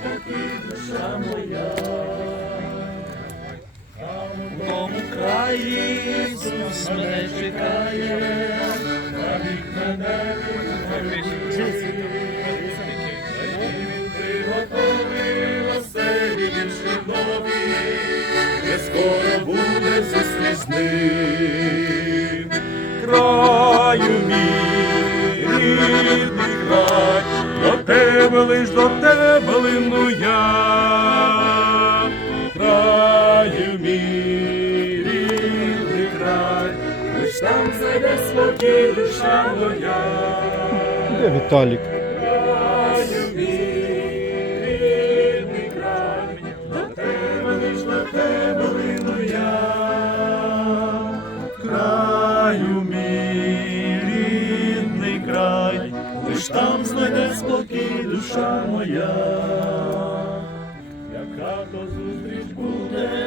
спокій душа моя. В тому краї Ісус мене чекає, Навік мене приготовив оселі вічні нові, де скоро буде зустріч. Краю мій, рідний край, до тебе лиш до там зайде спокій душа моя. Де Віталік? Лиш там знайде спокій душа моя.